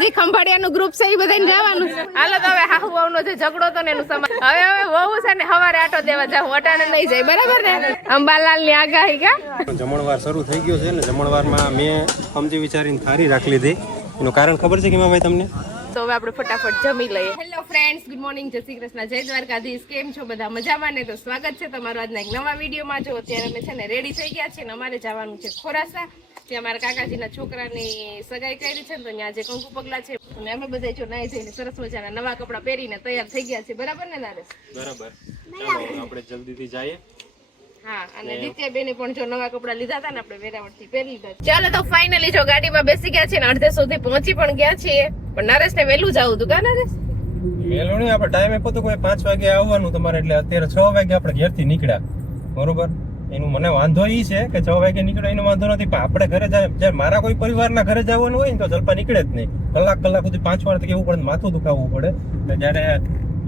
જે ખંભાળિયાનું ગ્રુપ છે એ બધાને જવાનું. હાલો તો હવે હાહુ વહુનો જે ઝઘડો હતો ને એનું સમાન. હવે વહુ છે ને હવારે આટો દેવા જાઉં, અટાણે નહીં જાય, બરાબર ને? અંબાલાલ ની આગાહી કા જમણવાર શરૂ થઈ ગયો છે ને જમણવારમાં મેં સમજી વિચારીને થાળી રાખી લીધી. એનું કારણ ખબર છે કે ભાઈ તમને? તો હવે આપણે ફટાફટ જમી લઈએ. હેલો ફ્રેન્ડ્સ, ગુડ મોર્નિંગ, જય શ્રી કૃષ્ણ, જય દ્વારકાધીશ. કેમ છો બધા? મજામાં ને? તો સ્વાગત છે તમારું આજના એક નવા વિડીયોમાં. જો અત્યારે અમે છે ને રેડી થઈ ગયા છીએ ને અમારે જવાનું છે ખોરાસા. ત્યાં અમારા કાકાજીના છોકરાની સગાઈ કરી છે ને તો ત્યાં જે કંકુ પગલા છે અને અમે બધા જો નાઈ જઈને સરસ મજાના નવા કપડાં પહેરીને તૈયાર થઈ ગયા છે. બરાબર ને નારેશ? બરાબર. ચાલો આપણે જલ્દીથી જઈએ. હા, અને દિત્યા બેને પણ જો નવા કપડા લીધા હતા ને આપણે વેરાવળથી પહેરી લીધા. ચાલો તો ફાઇનલી જો ગાડીમાં બેસી ગયા છે ને અડધે સુધી પહોંચી પણ ગયા છીએ. પણ નરેશ ને વહેલું જવું હતું કા નરેશ? વહેલું નહીં, આપણે ટાઈમે પતો કોઈ 5 વાગે આવવાનું તમારે, એટલે અત્યારે 6 વાગે આપણે ઘરેથી નીકળ્યા. બરોબર. એનું મને વાંધો ઈ છે કે 6 વાગે નીકળે એનો વાંધો નથી, પણ આપણે ઘરે જાય જ્યારે મારા કોઈ પરિવારના ઘરે જવાનું હોય ને તો જલપા નીકળે જ નહીં. કલાક સુધી 5 વાર કેવું પડે, માથું દુખાવવું પડે. જ્યારે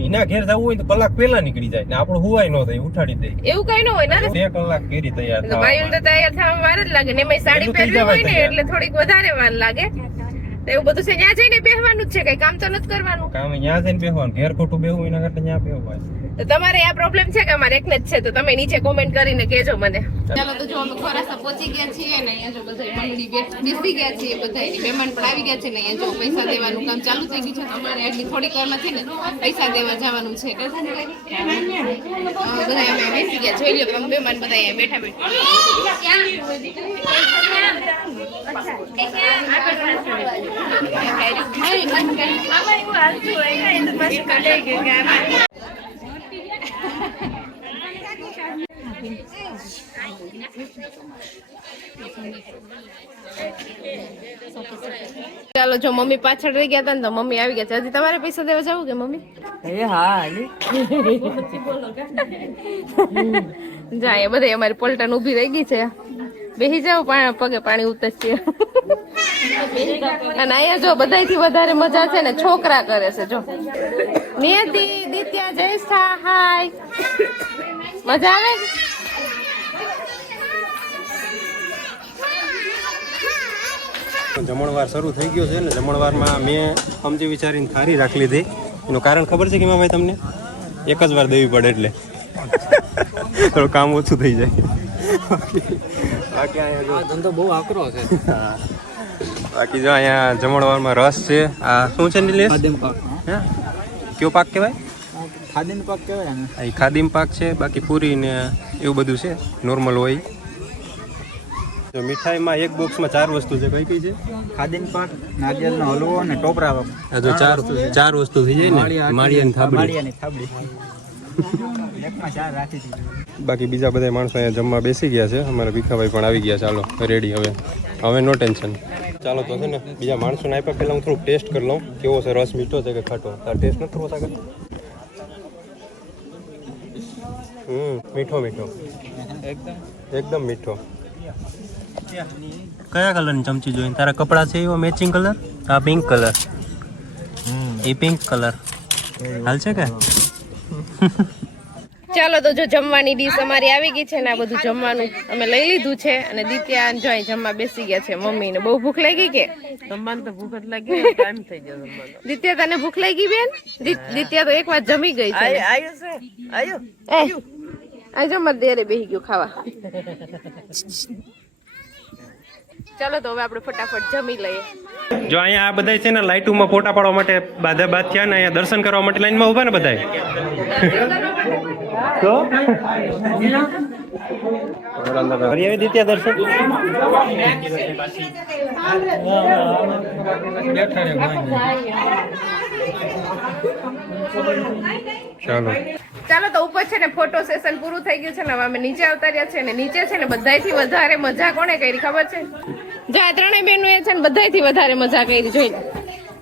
એના ઘેર જવું હોય તો કલાક પહેલા નીકળી જાય ને આપણું હુવાય ન થાય, ઉઠાડી દે. એવું કઈ ન હોય ને, 2 કલાક કરી તૈયાર થવા. ભાઈઓ તો તૈયાર થવા વાર જ લાગે ને, એમાં સાડી પહેરવી હોય ને એટલે થોડીક વધારે વાર લાગે. એવું બધું છે, ત્યાં જઈને બેહવાનું જ છે, કઈ કામ તો નથી કરવાનું. કામ ત્યાં જઈને બેહવાનું, ઘેર ખોટું બેહવું એના કરતા ત્યાં બેહવાય. તો તમારે આ પ્રોબ્લેમ છે કે અમારે એકને જ છે? તો તમે નીચે કોમેન્ટ કરીને કહેજો મને. ચાલો તો જો અમે ખોરાસા પહોંચી ગયા છીએ ને અહીંયા જો બધા મંડળી બેસી ગયા છીએ, બધા મહેમાન પણ આવી ગયા છે ને અહીંયા જો પૈસા દેવાનું કામ ચાલુ થઈ ગયું છે. અમારે એટલી થોડીક વાર નથી ને પૈસા દેવા જવાનું છે. બધા અમે બેસી ગયા, જોઈ લો તમે મહેમાન બધા અહીંયા બેઠા બેઠા. ચાલો જો મમ્મી પાછળ રહી ગયા હતા ને તો મમ્મી આવી ગયા છે. હજી તમારે પૈસા દેવા જવું કે મમ્મી? જાય બધા અમારી પલટન ઉભી રહી ગઈ છે. બેસી જાવ, પગે પાણી ઉતરશે. અને અહીંયા જો બધાથી વધારે મજા છે ને છોકરા કરે છે. જો નિયતિ, દિત્યા, જયેશા, હાય, મજા આવે? જમણવાર શરૂ થઈ ગયો છે ને જમણવારમાં મેં સમજી વિચારીને થાળી રાખી લીધી. એનું કારણ ખબર છે કે ભાઈ તમને? એક જ વાર દેવી પડે એટલે થોડું કામ ઓછું થઈ જાય. બાકી અહીંયા ધંધો બહુ આકરો છે. બાકી જો અહીંયા જમણવારમાં રસ છે. આ શું છે નીલેશ? ખાદીમ પાક. હા, કયો પાક કહેવાય? ખાદીમ પાક કહેવાય. આ ખાદીમ પાક છે. બાકી પૂરી ને એવું બધું છે, નોર્મલ હોય. તો મીઠાઈમાં એક બોક્સમાં 4 વસ્તુ છે. કઈ કઈ છે? ખાદીમ પાક, નારિયેળનો હલવો અને ટોપરા. જો 4 વસ્તુ થઈ જાય ને, માળિયાની થાબડી. એકમાં 4 રાખી દીધી. બાકી બીજા બધા માણસો અહીંયા જમવા બેસી ગયા છે. અમારા ભીખાભાઈ પણ આવી ગયા. ચાલો રેડી, હવે નો ટેન્શન. ચાલો તો છે ને બીજા માણસોને આપ્યા પહેલાં હું થોડુંક ટેસ્ટ કરી લઉં કેવો છે રસ, મીઠો છે કે ખાટો. તાર ટેસ્ટ નથી કરવો સાગર? મીઠો એકદમ મીઠો. કયા કલરની ચમચી જોઈને? તારા કપડા છે એવો મેચિંગ કલર? આ પિંક કલર, એ પિંક કલર હાલ છે કે? ચાલો તો જો જમવાની ડીશ અમારી આવી ગઈ છે ને આ બધું જમવાનું અમે લઈ લીધું છે. અને દિત્યા જોઈ જમવા બેસી ગયા છે. મમ્મી ને બહુ ભૂખ લાગી કે? જમવાનું તો ભૂખ જ લાગી, ટાઈમ થઈ ગયો જમવાનો. દિત્યા તને ભૂખ લાગી બેન? દિત્યા તો એક વાર જમી ગઈ છે. આ જો મારે દેરે બેસી ગયું ખાવા. ચાલો તો હવે આપણે ફટાફટ જમી લઈએ. જો અહીંયા આ બધા છે ને લાઈટોમાં ફોટા પાડવા માટે બાદ થયા ને અહીંયા દર્શન કરવા માટે લાઈનમાં ઉભા ને બધા. તો ફરી આવી દીત્યા દર્શન. ચાલો તો ઉપર છે ને ફોટો સેશન પૂરું થઈ ગયું છે ને હવે અમે નીચે આવતા રહ્યા છે. ને નીચે છે ને બધાયથી વધારે મજા કોને કરી ખબર છે? જ્યાં 3 બહેનો એ છે ને બધાયથી વધારે મજા કરી. જોઈ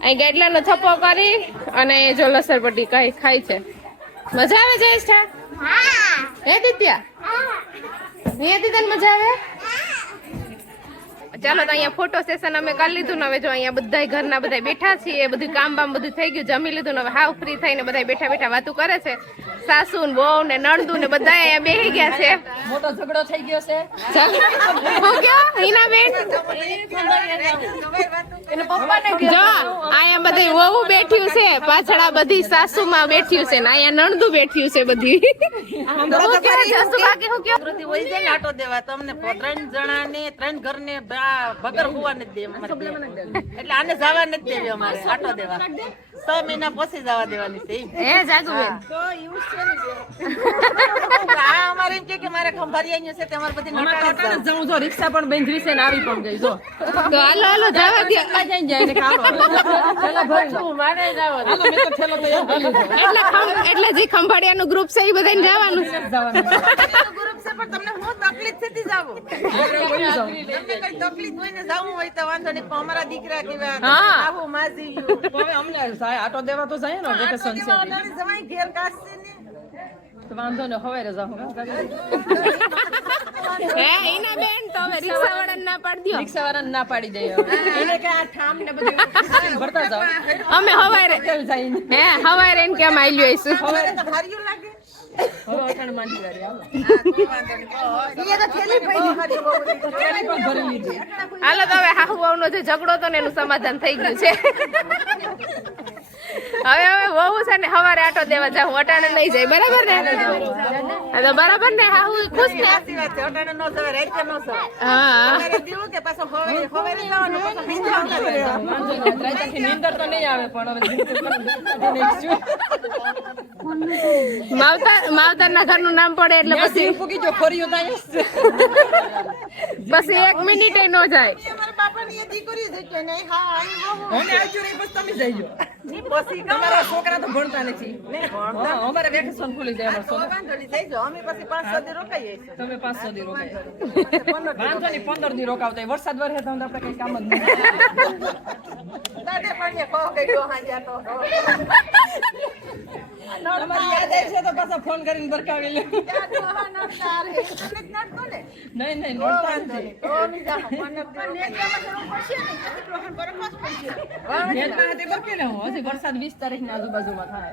અહીં ગાડલાનો થપ્પો કરી અને જો લસરપટ્ટી કઈ ખાય છે. મજા આવે જયેશ? હે દિત્યા? નિયતિ તને મજા આવે? ચાલો તો અહીંયા ફોટો સેશન અમે કરી લીધું ને હવે જો અહીંયા બધા ઘરના બધા બેઠા છીએ બધું કામ બામ બધું થઈ ગયું જમી લીધું ને હવે હાવ ફ્રી થઈને બધા બેઠા બેઠા વાતું કરે છે સાસુ ને વહુ ને નણદુ ને બધા અહીંયા બેહી ગયા છે મોટો ઝઘડો થઈ ગયો છે હું કયો હિનાબેન એને પપ્પાને જો અહીંયા બધી વહુ બેઠ્યું છે પાછળ આ બધી સાસુમાં બેઠ્યું છે ને અહીંયા નણદુ બેઠ્યું છે બધી હું કયો સાસુ બાકી હું કયો પ્રતિ હોય છે ને આટો દેવા તમને 3 જણાને 3 ઘરને વગર હોવા નથી દે અમારે એટલે આને જવા નથી દેવી અમારે આટો દેવા 6 મહિના પછી જવા દેવાની છે હે જાગુબેન આ અમારે એમ કે મારે ખંભારિયા છે તે અમારે બધી નટાડે જાઉં જો રિક્ષા પણ બેંધવી છે ને આવી પણ ગઈ જો તો હાલો હાલો જવા દે જઈને ખાવા ચલો ભરતું મારે જાવ હાલો મેં તો થેલો તૈયાર કરી લીધો એટલે જે ખંભાળિયાનું ગ્રુપ છે એ બધાને જવાનું ગ્રુપ છે પણ તમને હું તકલીફ થતી જાવો તમને કઈ તકલીફ હોય ને જાવું હોય તો વાંધો નહીં પણ અમારા દીકરા કેવા આવું માજી હવે અમને આટો દેવા તો જાય ને વેકેશન છે જવાય ઘેર કાશે ને તો વાંધો ને હવે જાવું હે એના બેન તો હવે રિક્ષા વાળાને ના પાડી દો રિક્ષા વાળાને ના પાડી દે એને કે આ ઠામ ને બધું ભરતા જાવ અમે હવારે હે હવારે એને કેમ આલ્યો આઈશું હવે તો હાર્યું લાગે હવે અટાણ માંડી વાળી હાલો એ તો થેલી પડી થેલી પણ ભરી લીધી હાલો તો હવે હાહુ વહુનો જે ઝઘડો હતો ને એનું સમાધાન થઈ ગયું છે હવે વહુ છે ને હવારે આટો દેવા જાઉં અટાણે નહીં જાય બરાબર ને હા તો બરાબર ને હાહુ ખુશ ને સાચી વાત છે અટાણે નો સવારે રાતે નો સવારે હા સવારે દીવું કે પાછો હવે જવાનું પાછો બીજા આવતા રાતે નીંદર તો નહીં આવે પણ હવે માવતરના ઘરનું નામ પડે એટલે પછી ફૂકી જો ખોરીઓ થાય પછી 1 મિનિટ નો જાય અમારા બાપાની એ દીકરી છે કે નહીં હા અને આવજો રે બસ તમે જઈજો ની પછી તમારા છોકરા તો ભણતા નથી નહીં ભણતા અમારે વેકેશન ખુલી જાય અમાર છોકરા વાંધો નહીં જઈજો અમે પછી 500 દી રોકાઈ જઈશું તમે 500 દી રોકાઈ વાંધો નહીં 15 દી રોકાવતા વરસાદ વરસે તો આપણે કઈ કામ જ નહીં દાદે પણ કહો કે જો હાજર તો તમારી યાદ આવી છે તો પાછા ફોન કરીને બરકાવી લે નહીં નહીં નોડતા નથી વરસાદ 20 તારીખ ની આજુબાજુમાં થાય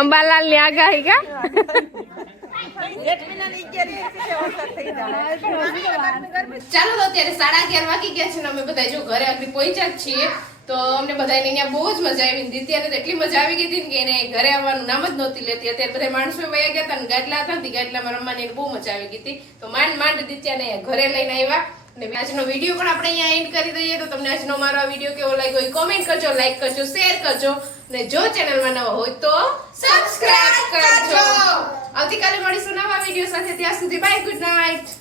અંબાલાલ ની આગાહી કા ચાલો તો અત્યારે 11:30 વાગી ગયા છે ને અમે બધા જો ઘરે આગળ પહોંચ્યા જ છીએ તો અમને બધાને અહીંયા બહુ જ મજા આવી દિત્યાને તો એટલી મજા આવી ગઈ હતી કે એને ઘરે આવવાનું નામ જ નહોતી લેતી અત્યારે બધા માણસો વયા ગયા હતા ને ગાટલા હતા ને ગાટલામાં રમવાની બહુ મજા આવી ગઈ હતી તો માંડ દિત્યાને ઘરે લઈને આવ્યા અને આજનો વિડીયો પણ આપણે અહીંયા એન્ડ કરી દઈએ તો તમને આજનો મારો આ વિડીયો કેવો લાગ્યો એ કોમેન્ટ કરજો લાઈક કરજો શેર કરજો અને જો ચેનલમાં નવા હોય તો સબસ્ક્રાઇબ કરજો આવતીકાલે મળીશું નવા વિડીયો સાથે ત્યાં સુધી બાય ગુડ નાઇટ